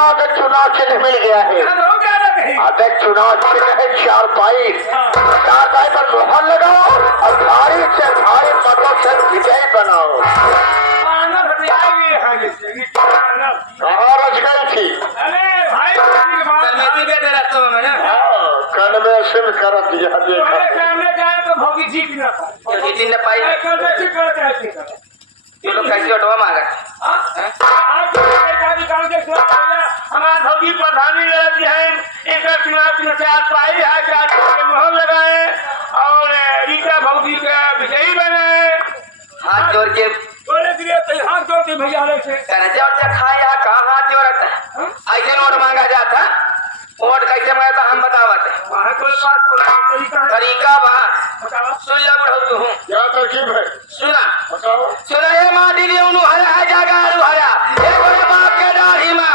आगे चुनाव चिन्ह मिल गया है। अबे चुनाव चिन्ह है चारपाई पर मोहर लगाओ और भारी से भारी मतों से विजयी बनाओ। कहाँ रच गई थी? कन्वेंशन कर दिया कैसे मांगा हमारा भौजी प्रधानी रहती है एक चुनाव पाई है मोहर लगाए और रीता भौजी का विजयी बनाए। हाथ जोड़ के हाथ जोड़ के भैया खाया कहाँ हाथ जोड़ ऐसे नोट मांगा जाता। वोट कैसे मांगा हम बतावत तरीका सुन लो क्या तरकीब है? सुना सुना ये माटी ने उन्हें हरा है जागा आलू हरा एक और बाप के दाढ़ी मां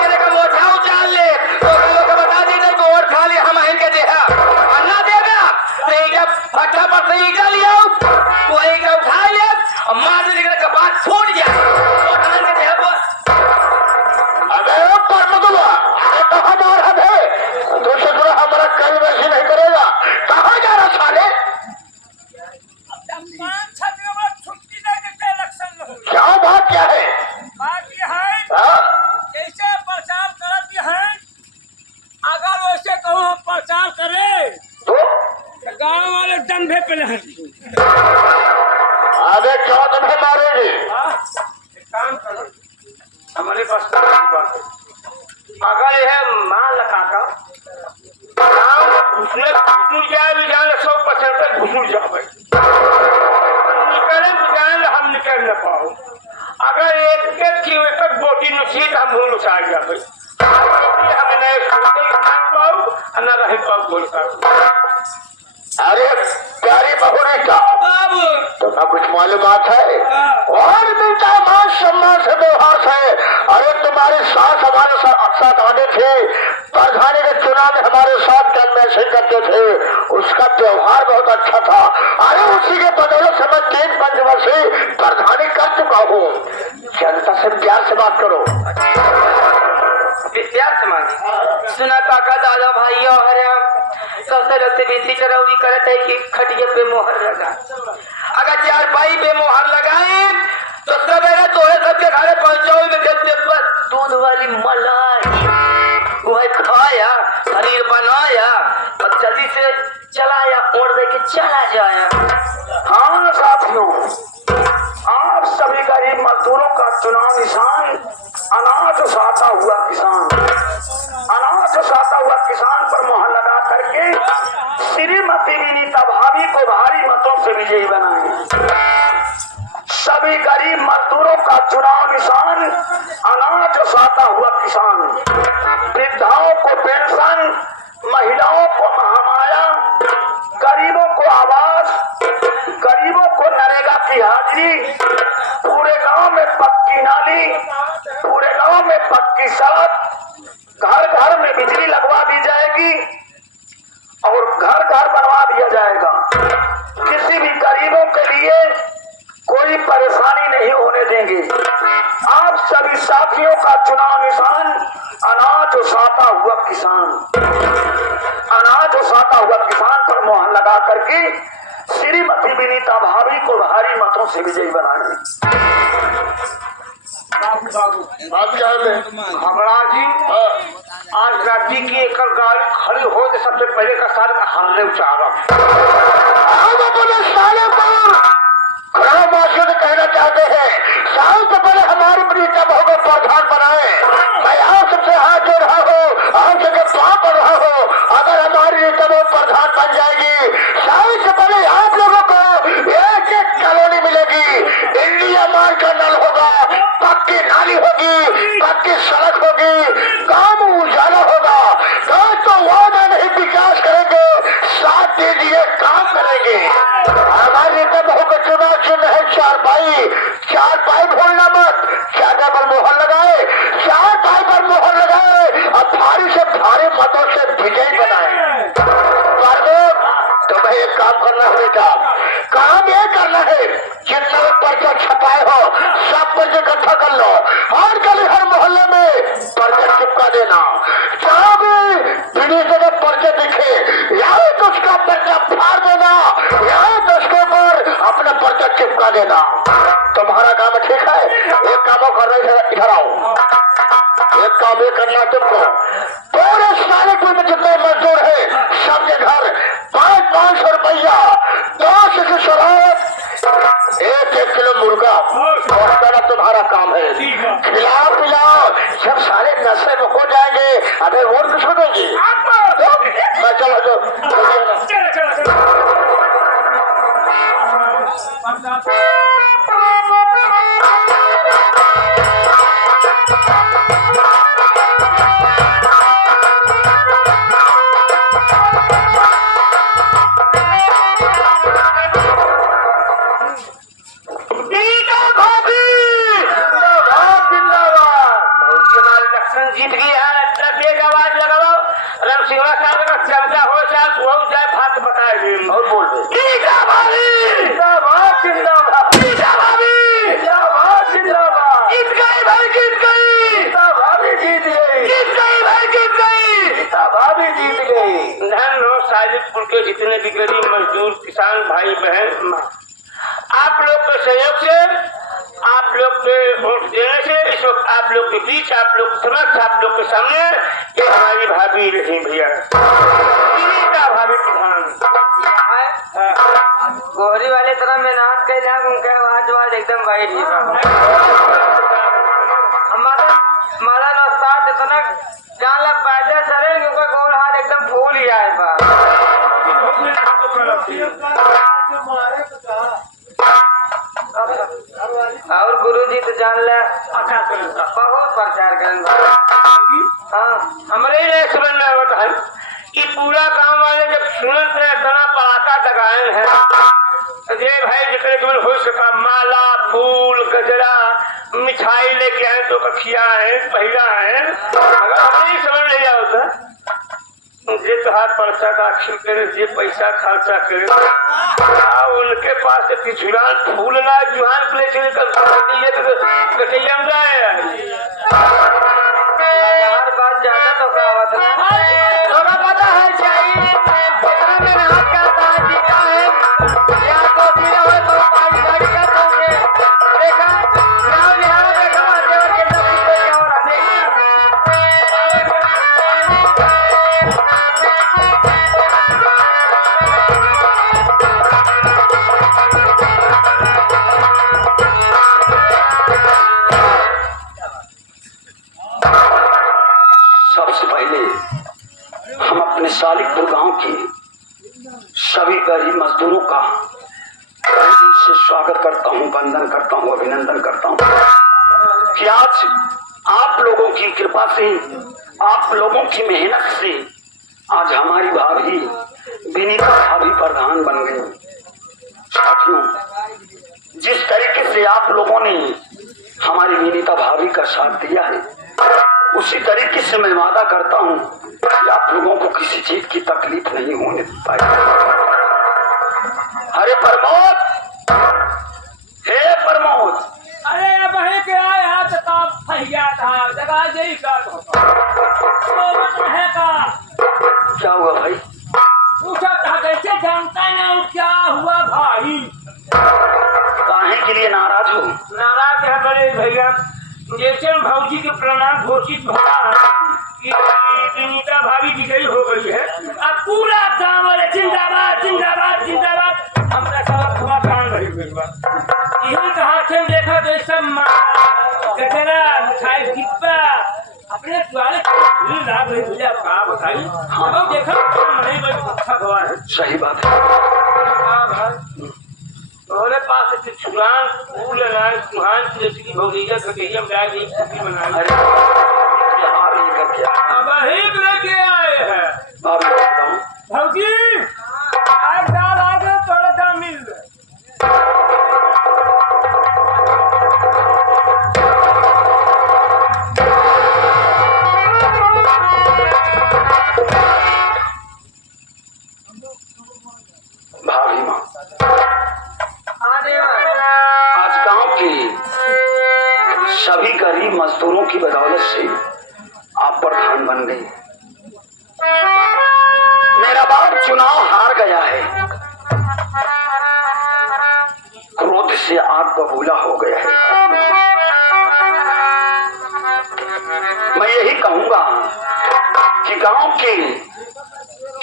तेरे का मोटा उचाल ले तो लोग बता दे तो वोट खा ले हम इनके देहा अन्ना देगा तो जब फटा पर सही का लिया वो एक उठा ले और मार दे का बात छोड़ दिया वोट आने के देहा बस। अबे परमदुल्ला कहाँ जा रहा है? दूसरे को हमारा कहीं वैसी नहीं करेगा। कहाँ जा रहा साले? क्या बात क्या है? बात ये है जैसे प्रचार करती है अगर वैसे कहूँ हम प्रचार करें तो गाँव वाले दंभे पे नहीं। अबे क्या तुम्हें मारेंगे? काम करो हमारे पास अगर यह मान लगा का घुसने घुसूर जाए भी जाए 100% तक घुसूर जाए निकले भी जाए हम निकल न पाओ। अगर एक की एक बोटी नुसीत हम भूल उछाल जाए हमें न पाओ न रह पाओ बोलता। अरे प्यारी बहुरी का तुम्हें कुछ मालूमात है? और मिलता है मान सम्मान से व्यवहार है। अरे तुम्हारे साथ हमारे साथ आने थे प्रधानी के चुनाव में हमारे साथ कन्वेंशन करते थे उसका व्यवहार बहुत अच्छा था। अरे उसी के बदौलत से मैं 3 पंचवर्षीय प्रधानी कर चुका हूँ। जनता से प्यार से बात करो। प्यार से मांगी सुना काका दादा भाइयों हरियाम सबसे लगते बेटी चरौरी करते है कि खटिया पे मोहर लगा। अगर चारपाई पे मोहर लगाए तो सवेरे तोड़े सबके घरे पहुंचाओ में पर दूध वाली मलाई वह खाया शरीर बनाया और जल्दी से चलाया ओढ़ दे के चला जाया। हाँ साथियों आप सभी गरीब मजदूरों का चुनाव निशान अनाज उसाता हुआ किसान पर मोहर लगा करके श्रीमती विनीता भाभी को भारी मतों से विजयी बनाए। सभी गरीब मजदूरों का चुनाव निशान अनाज उसाता हुआ किसान। वृद्धाओं को पेंशन महिलाओं को महामाया गरीबों को आवास गरीबों को नरेगा की हाजिरी पूरे गांव में पक्की नाली पूरे गांव में पक्की सड़क घर घर में बिजली लगवा दी जाएगी और घर घर बनवा दिया जाएगा। किसी भी गरीबों के लिए कोई परेशानी नहीं होने देंगे। आप सभी साथियों का चुनाव निशान अनाज उसाता हुआ किसान पर मोहर लगा करके श्रीमती विनीता भाभी को भारी मतों से विजयी बनाए। बात क्या है? खबरा जी आज रात्रि की एक गाड़ी खड़ी हो तो सबसे पहले का साल का हरने उचारा कहना चाहते हैं साल से पहले हमारी प्रीता बहू को प्रधान बनाए। मैं आप सबसे हाथ जोड़ रहा हूँ आप सबके पाँव पड़ रहा हूँ। अगर हमारी रीता बहू प्रधान बन जाएगी साल से पहले आप लोगों को एक कॉलोनी मिलेगी। इंडिया मार्ग का नल होगा पक्की नाली होगी पक्की सड़क होगी काम उजाला होगा। तो वादा नहीं विकास करेंगे साथ दीजिए काम करेंगे। हमारी रीता बहू का चुनाव चिन्ह है चारपाई भूलना मत। चाचा पर मोहर लगाए चारपाई पर मोहर लगाए और भारी से भारी मतों से विजयी बनाए। तुम्हें एक काम करना है बेटा काम ये करना है जितना पर्चा छपाए हो सब पर्चे इकट्ठा कर लो और कल हर मोहल्ले में पर्चा काम ये करना तुमको, पूरे सालेपुर में जितने मजदूर है सबके घर 500 रुपया, 2 से शराब, 1 किलो मुर्गा पहुंचाना तुम्हारा काम है। खिलाओ पिलाओ, जब सारे नशे में हो जाएंगे अबे वोट किसको देंगे? मैं चला दो जीत गई है। ट्रक एक आवाज लगाओ, रम सिंहा साहब का चमचा हो जाए वो जाए भात बताए और बोल दे जिंदाबाद जिंदाबाद जिंदाबाद जिंदाबाद। जीत गई भाई, जीत गई भाभी, जीत गई, जीत गई भाई, जीत गई भाभी, जीत गई। धन हो साजिदपुर के जितने भी गरीब मजदूर किसान भाई बहन, आप लोग के सहयोग से, आप लोग के वोट देने से इस वक्त आप लोग के बीच, आप लोग के समक्ष, आप लोग के सामने ये हमारी भाभी रही भैया भाभी प्रधान गोहरी वाले तरह में नाच के जा उनका आवाज एकदम वाइट ही हमारा रास्ता इतना जान लग पैदल चले क्योंकि गोल हाथ एकदम फूल ही आए और गुरुजी तो जान ले बहुत प्रचार करें। हाँ हमारे सुनना होता है कि पूरा गांव वाले जब सुनत रहे इतना पड़ाका लगाए हैं जय भाई जितने केवल हो सका माला फूल गजरा मिठाई लेके आए तो कखिया है पहिरा है। अगर हमें समझ नहीं आता जे तोहार पर्चा दाखिल करे, जे पैसा खर्चा करे उनके पास पिछुरान फूल ना जुहान प्ले कटैया में जाए। हर बात ज्यादा तो क्या बात है थोड़ा पता है चाहिए में हाथ करता है जीता है या तो जीरा हो तो पानी गाड़ी कर दोगे देखा नाव लिहाजा देखा देवर के सब कुछ और सालिकपुर गांव के सभी गरीब मजदूरों का दिल से स्वागत करता हूं, वंदन करता हूं, अभिनंदन करता हूं कि आज आप लोगों की कृपा से, आप लोगों की मेहनत से आज हमारी भाभी विनीता भाभी प्रधान बन गई। साथियों, जिस तरीके से आप लोगों ने हमारी विनीता भाभी का साथ दिया है उसी तरीके से मैं वादा करता हूं कि आप लोगों को किसी चीज की तकलीफ नहीं होने पाएगी। अरे प्रमोद, हे प्रमोद, अरे वही के आए हाथ काम फैया था जगह यही का है का क्या हुआ भाई? पूछा था कैसे जानता नहीं क्या हुआ भाई? काहे के लिए नाराज हो? नाराज है बड़े भैया, जैसे भाजी के प्रणाम घोषित भरा कि विनीता भाभी की गई हो गई है। अब पूरा गांव वाले जिंदाबाद जिंदाबाद जिंदाबाद हमारा सब थोड़ा कान भरी हुई बात यही कहा थे देखा तो सब गजरा मिठाई डिब्बा अपने द्वारे लाभ रही भैया कहा बताई। हाँ देखा नहीं भाई अच्छा हुआ है। सही बात है। हमारे पास छुरान फूल लगाए सुहान की भोगिया खटिया में डाल दी छुट्टी बनाई। अरे अब ही लेके आए हैं भौजी आज दाल आगे थोड़ा सा मिल भाभी माँ, आज गांव के सभी गरीब मजदूरों की बदौलत से आप प्रधान बन गई। मेरा बाप चुनाव हार गया है, क्रोध से आग बबूला हो गया है, मैं यही कहूंगा कि गांव के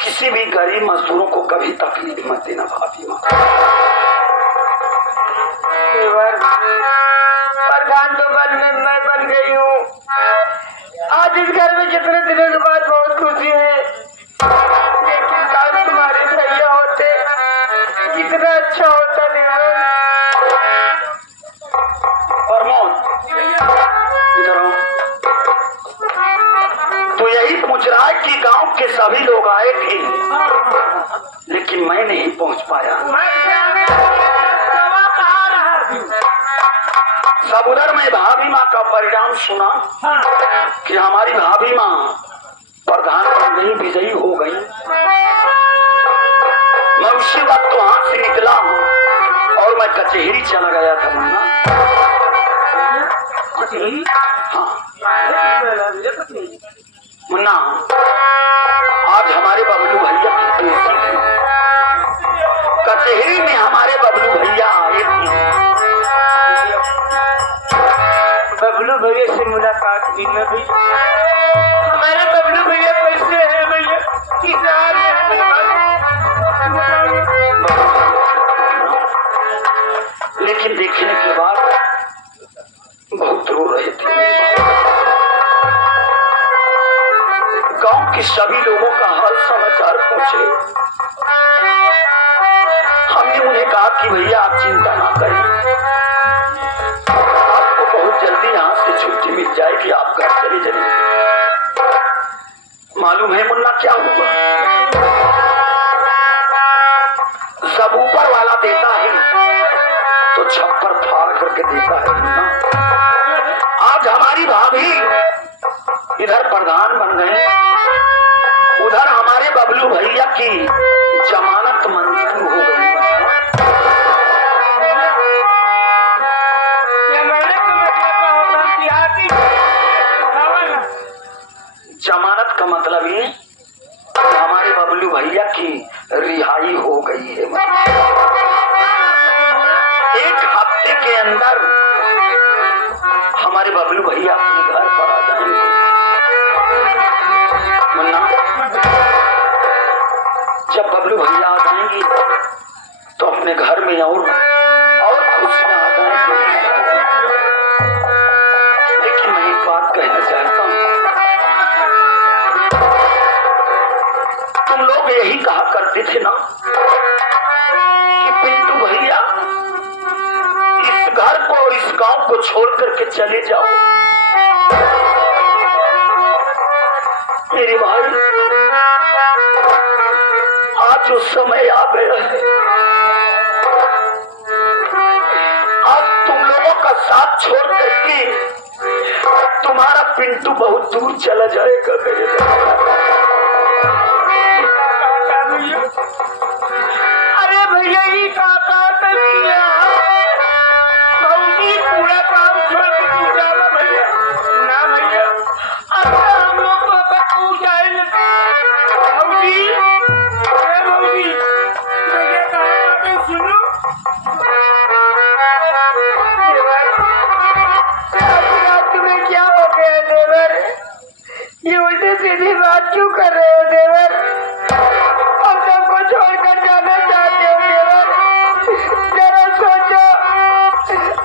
किसी भी गरीब मजदूरों को कभी तकलीफ मत देना भाभी माँ। प्रधान तो मैं बन गई हूँ। आज इस घर में कितने दिनों के बाद बहुत खुशी है, लेकिन काश तुम्हारे भैया होते कितना अच्छा होता। देवर प्रमोद इधर आओ। तो यही पूछ रहा है कि गांव के सभी लोग आए थे लेकिन मैं नहीं पहुंच पाया। सब उधर में भाभी माँ का परिणाम सुना कि हमारी भाभी माँ प्रधान नहीं विजयी हो गई। मैं उसी वक्त वहां से निकला और मैं कचहरी चला गया था। मुन्ना हाँ मुन्ना, आज हमारे बबलू भैया की पेशी थी। कचहरी में हमारे बबलू भैया आए थे। बबलू भैया से मुलाकात की ना भैया। हमारे बबलू भैया कैसे हैं भैया, किस हाल में हैं? लेकिन देखने के बाद बहुत रो रहे थे। गांव के सभी लोगों का हाल समाचार पूछे। हमने उन्हें कहा कि भैया आप चिंता ना करें, आपको बहुत जल्दी यहाँ से छुट्टी मिल जाएगी, आप घर चले जाइए। मालूम है मुन्ना क्या हुआ? सब ऊपर वाला देता है तो छप्पर फाड़ करके देता है मुन्ना। आज हमारी भाभी इधर प्रधान बन गए, उधर हमारे बबलू भैया की जमानत मंजूर हो गई। जमानत का मतलब ये कि हमारे बबलू भैया की रिहाई हो गई है। एक हफ्ते के अंदर हमारे बबलू भैया अपने घर पर आ जाएंगे। मुन्ना, जब बबलू भैया आ जाएंगे तो अपने घर में और खुशियां आ जाएंगी। लेकिन मैं एक बात कहना चाहता हूँ, तुम लोग यही कहा करते थे ना कि पिंटू भैया इस घर को और इस गांव को छोड़ करके चले जाओ। मेरे भाई, आज जो समय आ गया है, आज तुम लोगों का साथ छोड़ करके तुम्हारा पिंटू बहुत दूर चला जाएगा। मेरे अरे भैया ये काका पूरा काम छोड़ के तू जाना भैया। ना भैया, अब हम लोग तो अगर तू जाए भौजी, अरे भौजी भैया कहा सुनो, तुम्हें क्या हो गया देवर? ये उल्टी सीधी बात क्यों कर रहे हो देवर? हम सबको छोड़कर जाना चाहते हो देवर? जरा सोचो,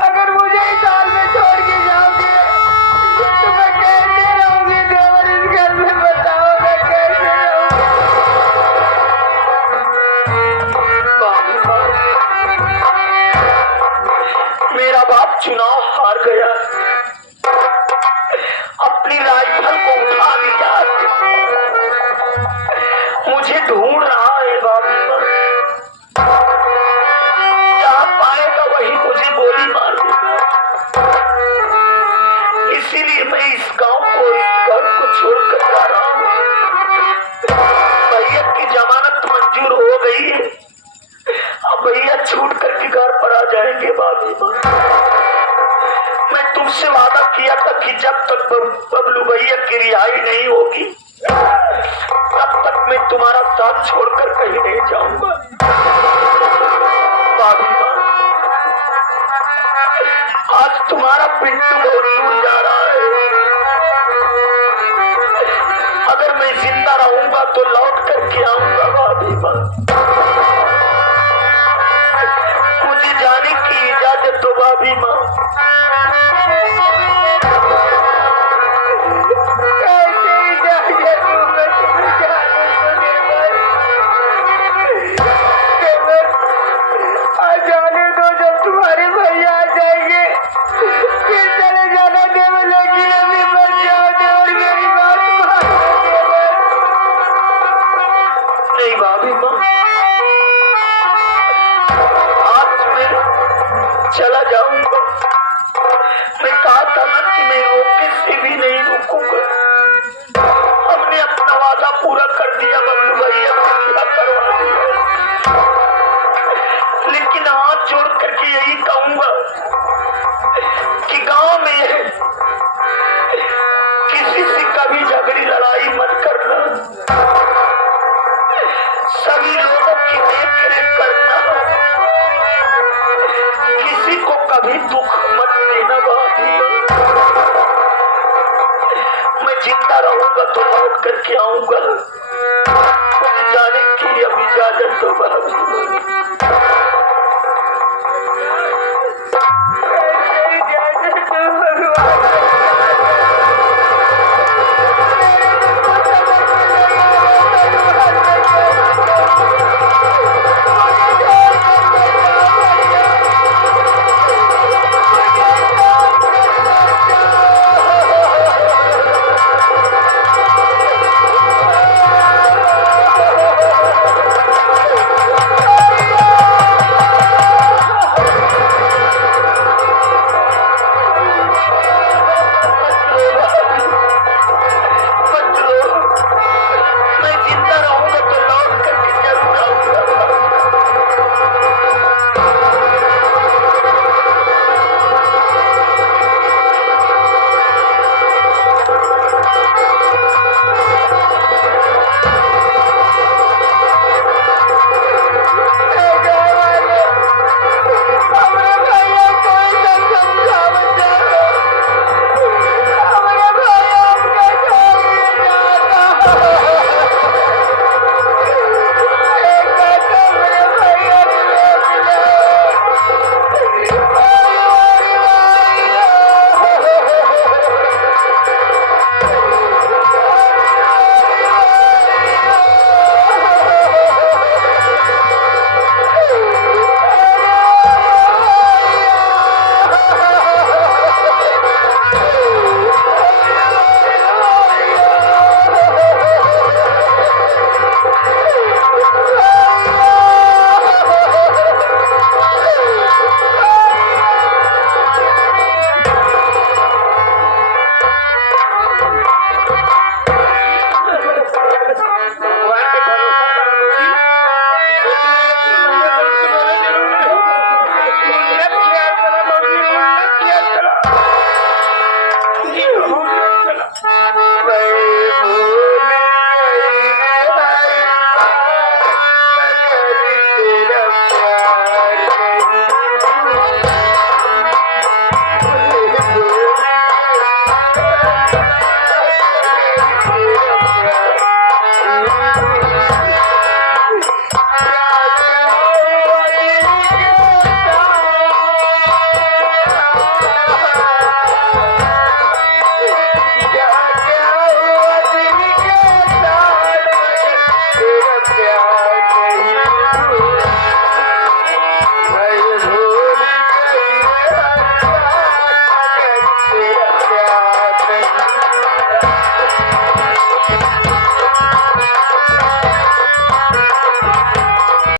अगर मुझे इस हाल में छोड़ के जाओगे तो मैं कैसे रहूंगी देवर? इस घर में बताओ मैं कैसे रहूंगी? मेरा बाप चुनाव हार गया, अपनी राइफल को उठा लिया, मुझे ढूंढ रहा है बाबू। जहां पाएगा वही मुझे गोली मार देगा। इसीलिए मैं इस गांव को, इस घर को छोड़कर जा रहा हूँ। भैया की जमानत मंजूर हो गई है, अब भैया छूट करके घर पर आ जाएंगे। बाबी, मैं तुमसे वादा किया था कि जब तक बबलू भैया की रिहाई नहीं होगी तब तक मैं तुम्हारा साथ छोड़कर कहीं नहीं जाऊंगा। बाबी, आज तुम्हारा पिंटू बहुत दूर जा रहा है। मैं जिंदा रहूंगा तो लौट करके आऊंगा भाभी माँ। मुझे जाने की इजाजत दो भाभी माँ। जाने दो, जब तुम्हारे भैया आ जाएंगे फिर चले जाना देवर, लेकिन अभी मर जाओ देवर, मेरी बात नहीं भाभी माँ, आज मैं चला जाऊंगा। मैं कहा था ना कि मैं रोकने से भी नहीं रुकूंगा। हमने अपना वादा पूरा कर दिया, बबलू भैया पूरा करवा दिया। लेकिन हाथ जोड़ करके यही कहूंगा कि गांव में किसी से कभी झगड़ी लड़ाई मत करना, सभी लोगों की देख रेख करना, किसी को कभी दुख मत देना भाभी। मैं जिंदा रहूंगा तो लौट करके आऊंगा।